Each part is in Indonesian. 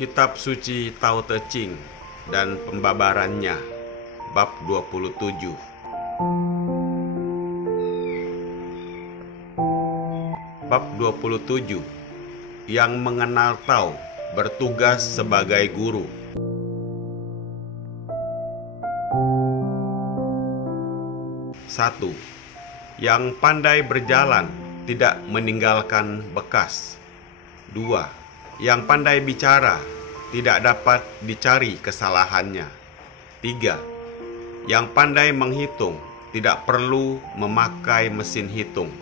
Kitab Suci Tao Te Ching dan Pembabarannya, Bab 27. Bab 27. Yang mengenal Tao bertugas sebagai guru. Satu. Yang pandai berjalan tidak meninggalkan bekas. 2. Yang pandai bicara tidak dapat dicari kesalahannya. 3. Yang pandai menghitung tidak perlu memakai mesin hitung.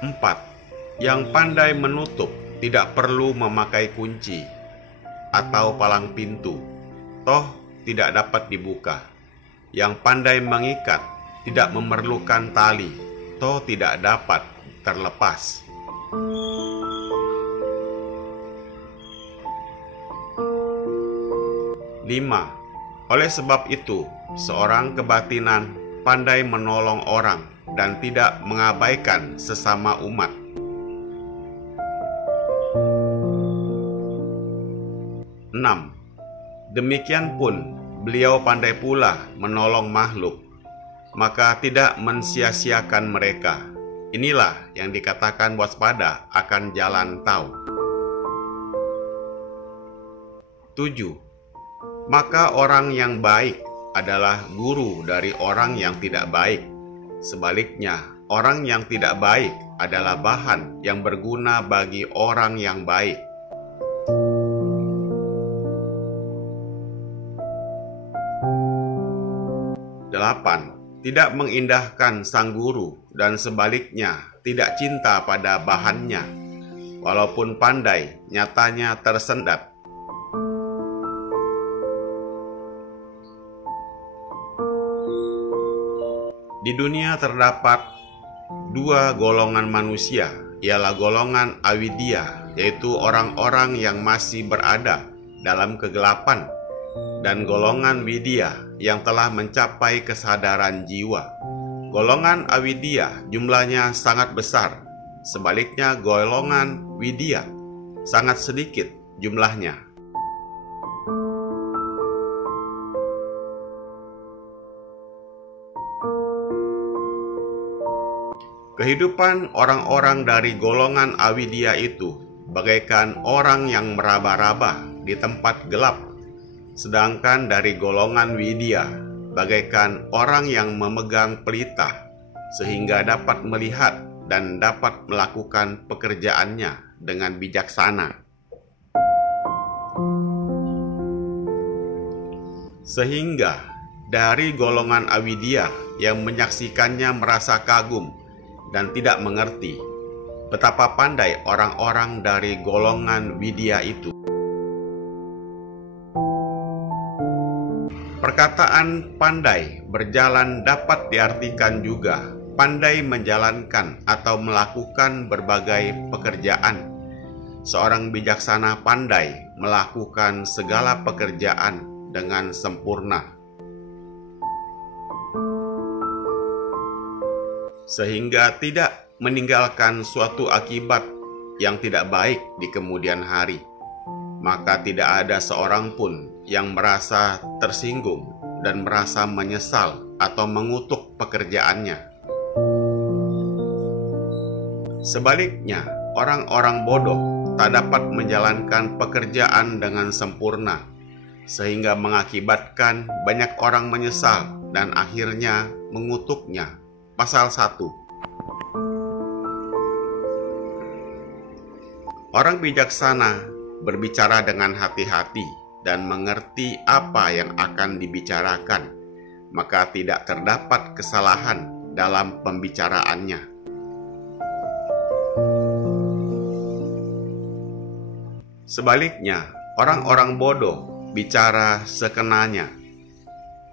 4. Yang pandai menutup tidak perlu memakai kunci atau palang pintu, toh tidak dapat dibuka. Yang pandai mengikat tidak memerlukan tali, toh tidak dapat terlepas. 5. Oleh sebab itu, seorang kebatinan pandai menolong orang dan tidak mengabaikan sesama umat. 6. Demikian pun beliau pandai pula menolong makhluk, maka tidak mensia-siakan mereka. Inilah yang dikatakan waspada akan jalan Tao. 7. Maka orang yang baik adalah guru dari orang yang tidak baik. Sebaliknya, orang yang tidak baik adalah bahan yang berguna bagi orang yang baik. 8. Tidak mengindahkan sang guru dan sebaliknya tidak cinta pada bahannya, walaupun pandai, nyatanya tersendat. 9. Di dunia terdapat dua golongan manusia, ialah golongan Avidya, yaitu orang-orang yang masih berada dalam kegelapan, dan golongan Widya yang telah mencapai kesadaran jiwa. Golongan Avidya jumlahnya sangat besar, sebaliknya golongan Widya sangat sedikit jumlahnya. Kehidupan orang-orang dari golongan Avidya itu bagaikan orang yang meraba-raba di tempat gelap, sedangkan dari golongan Widya bagaikan orang yang memegang pelita sehingga dapat melihat dan dapat melakukan pekerjaannya dengan bijaksana. Sehingga dari golongan Avidya yang menyaksikannya merasa kagum dan tidak mengerti betapa pandai orang-orang dari golongan Widya itu. Perkataan pandai berjalan dapat diartikan juga pandai menjalankan atau melakukan berbagai pekerjaan. Seorang bijaksana pandai melakukan segala pekerjaan dengan sempurna, sehingga tidak meninggalkan suatu akibat yang tidak baik di kemudian hari. Maka tidak ada seorang pun yang merasa tersinggung dan merasa menyesal atau mengutuk pekerjaannya. Sebaliknya, orang-orang bodoh tak dapat menjalankan pekerjaan dengan sempurna, sehingga mengakibatkan banyak orang menyesal dan akhirnya mengutuknya. Pasal 1. Orang bijaksana berbicara dengan hati-hati dan mengerti apa yang akan dibicarakan, maka tidak terdapat kesalahan dalam pembicaraannya. Sebaliknya, orang-orang bodoh bicara sekenanya,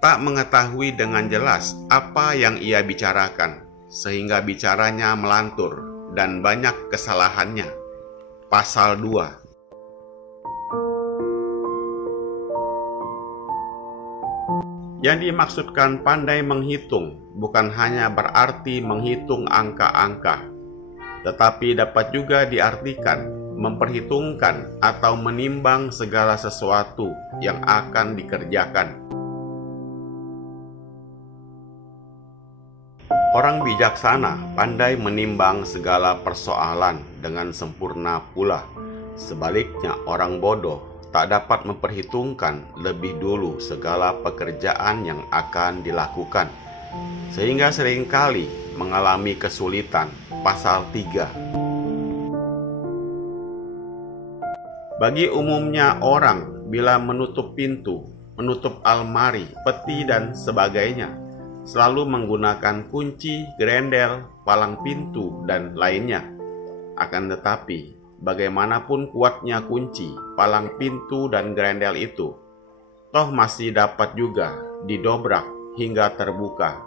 tak mengetahui dengan jelas apa yang ia bicarakan, sehingga bicaranya melantur dan banyak kesalahannya. Pasal 2. Yang dimaksudkan pandai menghitung bukan hanya berarti menghitung angka-angka, tetapi dapat juga diartikan memperhitungkan atau menimbang segala sesuatu yang akan dikerjakan. Orang bijaksana pandai menimbang segala persoalan dengan sempurna pula. Sebaliknya, orang bodoh tak dapat memperhitungkan lebih dulu segala pekerjaan yang akan dilakukan, sehingga seringkali mengalami kesulitan. Pasal 3. Bagi umumnya orang bila menutup pintu, menutup almari, peti dan sebagainya, selalu menggunakan kunci, grendel, palang pintu dan lainnya. Akan tetapi, bagaimanapun kuatnya kunci, palang pintu dan grendel itu, toh masih dapat juga didobrak hingga terbuka.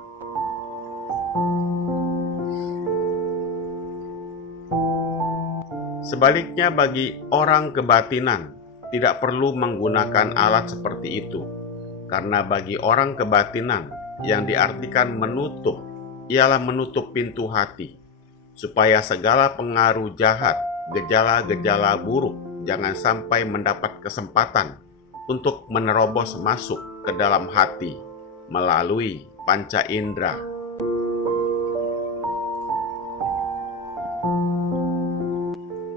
Sebaliknya, bagi orang kebatinan tidak perlu menggunakan alat seperti itu, karena bagi orang kebatinan yang diartikan menutup ialah menutup pintu hati, supaya segala pengaruh jahat, gejala-gejala buruk jangan sampai mendapat kesempatan untuk menerobos masuk ke dalam hati melalui panca indera.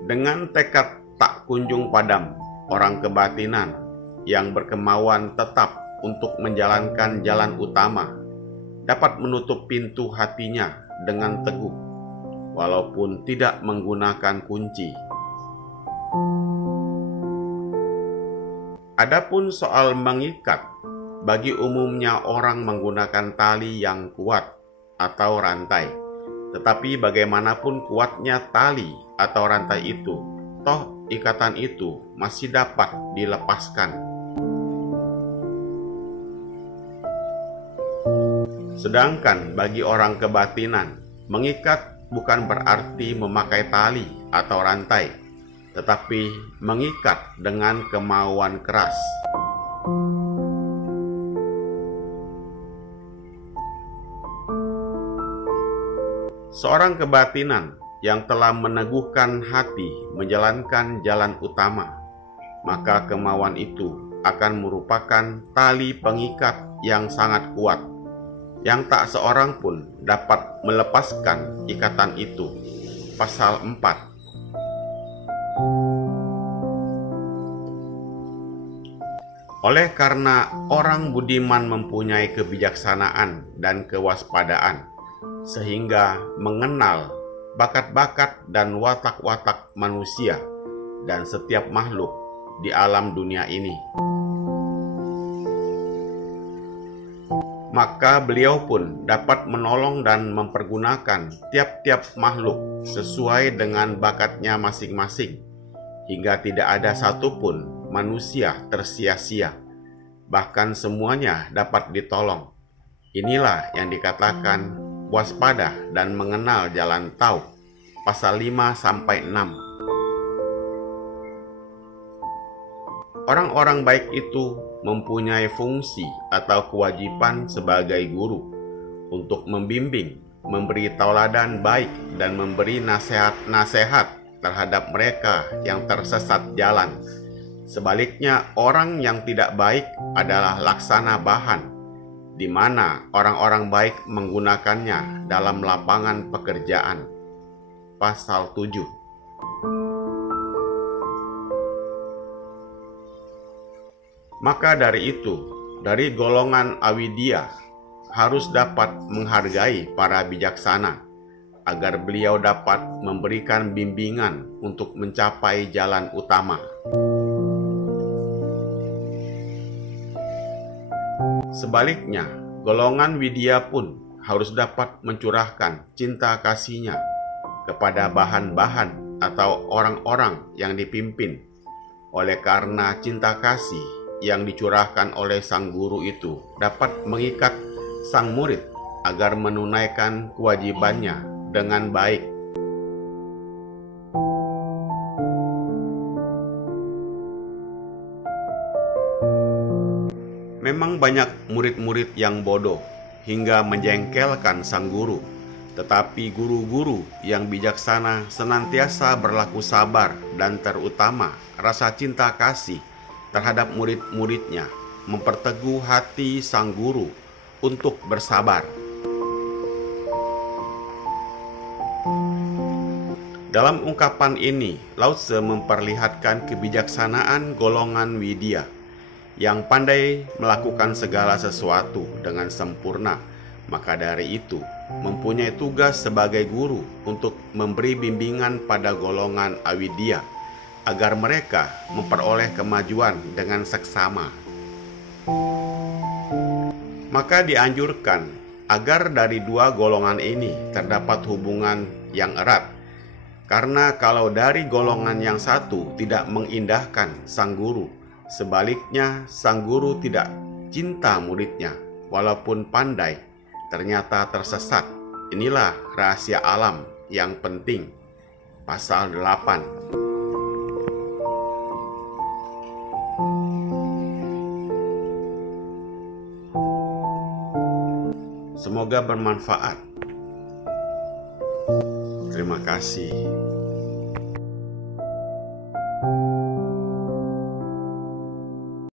Dengan tekad tak kunjung padam, orang kebatinan yang berkemauan tetap untuk menjalankan jalan utama dapat menutup pintu hatinya dengan teguh, walaupun tidak menggunakan kunci. Adapun soal mengikat, bagi umumnya orang menggunakan tali yang kuat atau rantai. Tetapi bagaimanapun kuatnya tali atau rantai itu, toh ikatan itu masih dapat dilepaskan. Sedangkan bagi orang kebatinan, mengikat bukan berarti memakai tali atau rantai, tetapi mengikat dengan kemauan keras. Seorang kebatinan yang telah meneguhkan hati menjalankan jalan utama, maka kemauan itu akan merupakan tali pengikat yang sangat kuat, yang tak seorang pun dapat melepaskan ikatan itu. Pasal 4. Oleh karena orang budiman mempunyai kebijaksanaan dan kewaspadaan, sehingga mengenal bakat-bakat dan watak-watak manusia dan setiap makhluk di alam dunia ini, maka beliau pun dapat menolong dan mempergunakan tiap-tiap makhluk sesuai dengan bakatnya masing-masing, hingga tidak ada satupun manusia tersia-sia, bahkan semuanya dapat ditolong. Inilah yang dikatakan waspada dan mengenal jalan tauh, pasal 5-6. Orang-orang baik itu mempunyai fungsi atau kewajiban sebagai guru untuk membimbing, memberi tauladan baik dan memberi nasihat-nasihat terhadap mereka yang tersesat jalan. Sebaliknya, orang yang tidak baik adalah laksana bahan, di mana orang-orang baik menggunakannya dalam lapangan pekerjaan. Pasal 7. Maka dari itu, dari golongan Awidia harus dapat menghargai para bijaksana, agar beliau dapat memberikan bimbingan untuk mencapai jalan utama. Sebaliknya, golongan Widya pun harus dapat mencurahkan cinta kasihnya kepada bahan-bahan atau orang-orang yang dipimpin, oleh karena cinta kasih yang dicurahkan oleh sang guru itu dapat mengikat sang murid agar menunaikan kewajibannya dengan baik. Memang banyak murid-murid yang bodoh hingga menjengkelkan sang guru, Tetapi guru-guru yang bijaksana senantiasa berlaku sabar dan terutama rasa cinta kasih terhadap murid-muridnya, memperteguh hati sang guru untuk bersabar. Dalam ungkapan ini, Lao Tse memperlihatkan kebijaksanaan golongan Widya yang pandai melakukan segala sesuatu dengan sempurna. Maka dari itu, mempunyai tugas sebagai guru untuk memberi bimbingan pada golongan Awidya agar mereka memperoleh kemajuan dengan seksama. Maka dianjurkan agar dari dua golongan ini terdapat hubungan yang erat, karena kalau dari golongan yang satu tidak mengindahkan sang guru, sebaliknya sang guru tidak cinta muridnya walaupun pandai, ternyata tersesat. Inilah rahasia alam yang penting. Pasal 8. Semoga bermanfaat. Terima kasih.